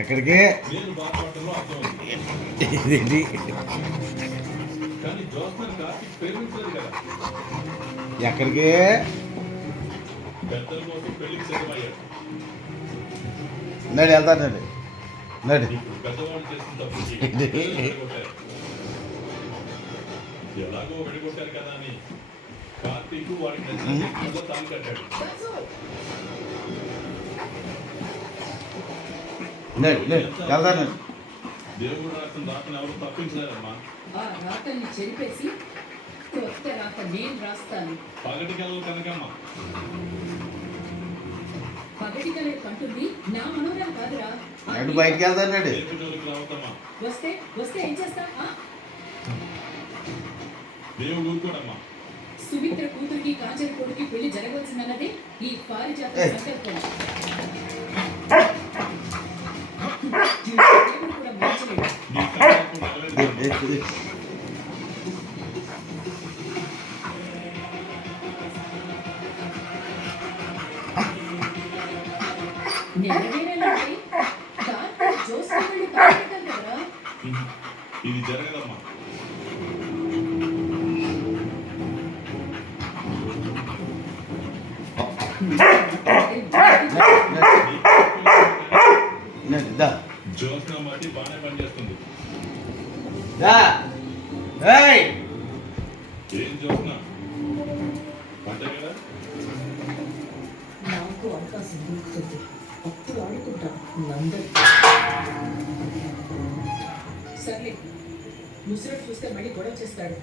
ఎక్కడికి ఇదేంటి ఎక్కడికి నడి వెళ్తాను నడి నడి ఎలాగో విడిగొట్టారు కదా అని కార్తీక్ వాడికి తాను కట్టాడు. వెళ్తాను. దేవుడు రాసిన రాతను ఎవరు తప్పించలేరమ్మా. ఆ రాతల్ని చెరిపేసి కొత్త రాత నేను రాస్తాను. పగటికెళ్ళ కనకమ్మ పగటికలే కంటుంది నా మనోరాలు కాదురా. నడు బయటికి వెళ్తాను నడు. రావద్దమ్మా. వస్తే వస్తే ఏం చేస్తా? దేవుడు ఊరుకోడమ్మా. సుమిత్ర కూతురికి కాంచన కొడుకి పెళ్లి జరగవలసిందన్నదే ఈ పారిజాత సంకల్పం. దేవుడు కూడా మార్చలేడు. నెరవేరాలంటే కార్తీక్ జోస్కి వెళ్ళి తాగెడతారు కదా. ఇది జరగదమ్మా. జోస్న మట్టి బాగానే పనిచేస్తుంది. ఏం జోస్న అంతే కదా. నాకు అవకాశం దొరుకుతుంది అప్పుడు ఆడుకుంటా నందరు. సర్లే ముసరాడు చూస్తే మళ్ళీ గొడవ చేస్తాడు.